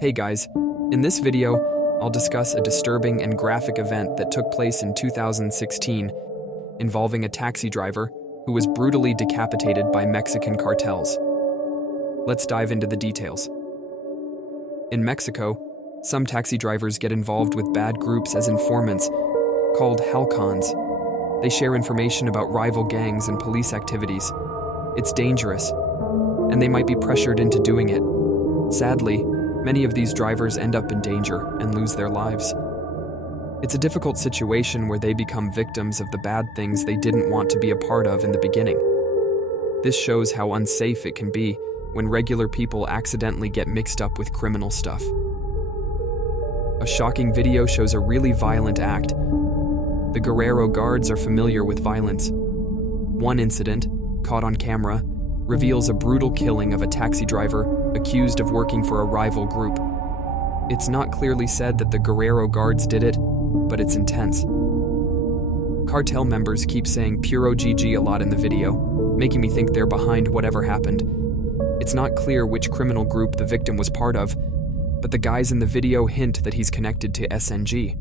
Hey guys, in this video, I'll discuss a disturbing and graphic event that took place in 2016 involving a taxi driver who was brutally decapitated by Mexican cartels. Let's dive into the details. In Mexico, some taxi drivers get involved with bad groups as informants called halcons. They share information about rival gangs and police activities. It's dangerous, and they might be pressured into doing it. Sadly, many of these drivers end up in danger and lose their lives. It's a difficult situation where they become victims of the bad things they didn't want to be a part of in the beginning. This shows how unsafe it can be when regular people accidentally get mixed up with criminal stuff. A shocking video shows a really violent act. The Guerrero guards are familiar with violence. One incident, caught on camera, reveals a brutal killing of a taxi driver accused of working for a rival group. It's not clearly said that the Guerrero guards did it, but it's intense. Cartel members keep saying "Puro GG" a lot in the video, making me think they're behind whatever happened. It's not clear which criminal group the victim was part of, but the guys in the video hint that he's connected to SNG.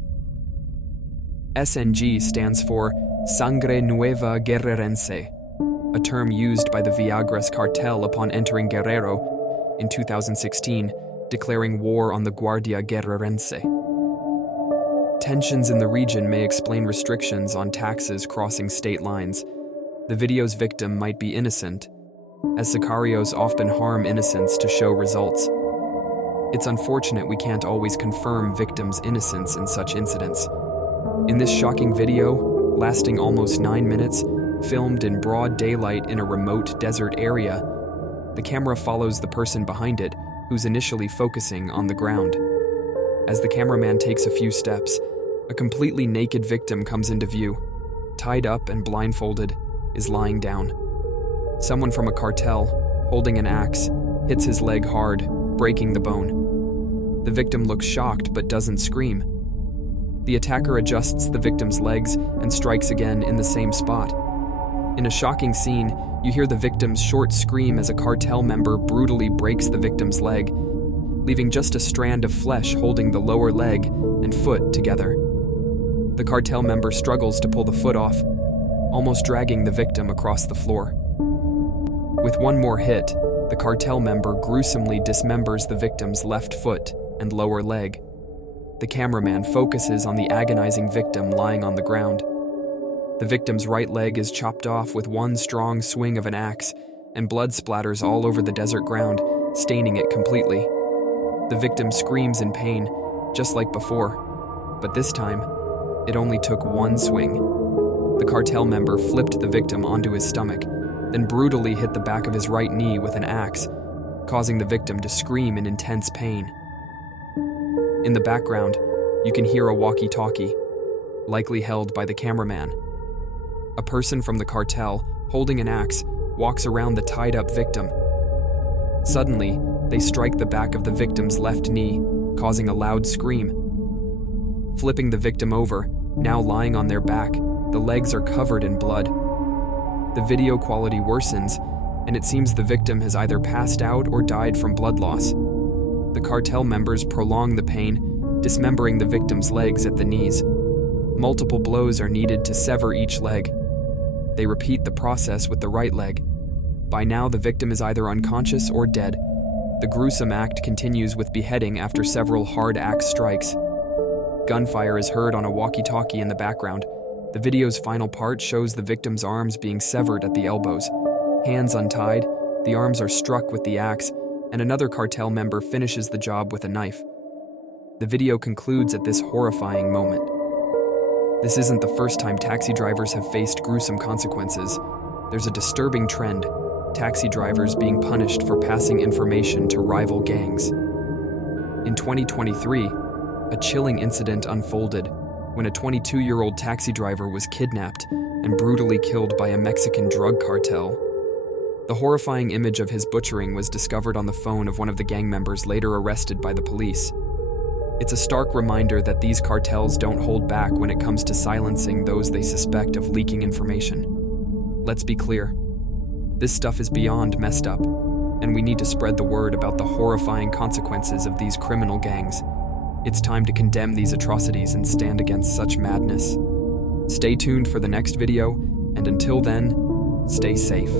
SNG stands for Sangre Nueva Guerrerense, a term used by the Viagras cartel upon entering Guerrero in 2016, declaring war on the Guardia Guerrerense. Tensions in the region may explain restrictions on taxes crossing state lines. The video's victim might be innocent, as sicarios often harm innocents to show results. It's unfortunate we can't always confirm victims' innocence in such incidents. In this shocking video, lasting almost 9 minutes, filmed in broad daylight in a remote desert area, the camera follows the person behind it, who's initially focusing on the ground. As the cameraman takes a few steps, a completely naked victim comes into view. Tied up and blindfolded, is lying down. Someone from a cartel, holding an axe, hits his leg hard, breaking the bone. The victim looks shocked but doesn't scream. The attacker adjusts the victim's legs and strikes again in the same spot. In a shocking scene, you hear the victim's short scream as a cartel member brutally breaks the victim's leg, leaving just a strand of flesh holding the lower leg and foot together. The cartel member struggles to pull the foot off, almost dragging the victim across the floor. With one more hit, the cartel member gruesomely dismembers the victim's left foot and lower leg. The cameraman focuses on the agonizing victim lying on the ground. The victim's right leg is chopped off with one strong swing of an axe, and blood splatters all over the desert ground, staining it completely. The victim screams in pain, just like before, but this time, it only took one swing. The cartel member flipped the victim onto his stomach, then brutally hit the back of his right knee with an axe, causing the victim to scream in intense pain. In the background, you can hear a walkie-talkie, likely held by the cameraman. A person from the cartel, holding an axe, walks around the tied-up victim. Suddenly, they strike the back of the victim's left knee, causing a loud scream. Flipping the victim over, now lying on their back, the legs are covered in blood. The video quality worsens, and it seems the victim has either passed out or died from blood loss. The cartel members prolong the pain, dismembering the victim's legs at the knees. Multiple blows are needed to sever each leg. They repeat the process with the right leg. By now, the victim is either unconscious or dead. The gruesome act continues with beheading after several hard axe strikes. Gunfire is heard on a walkie-talkie in the background. The video's final part shows the victim's arms being severed at the elbows. Hands untied, the arms are struck with the axe, and another cartel member finishes the job with a knife. The video concludes at this horrifying moment. This isn't the first time taxi drivers have faced gruesome consequences. There's a disturbing trend, taxi drivers being punished for passing information to rival gangs. In 2023, a chilling incident unfolded when a 22-year-old taxi driver was kidnapped and brutally killed by a Mexican drug cartel. The horrifying image of his butchering was discovered on the phone of one of the gang members later arrested by the police. It's a stark reminder that these cartels don't hold back when it comes to silencing those they suspect of leaking information. Let's be clear. This stuff is beyond messed up. and we need to spread the word about the horrifying consequences of these criminal gangs. It's time to condemn these atrocities and stand against such madness. Stay tuned for the next video, and until then, stay safe.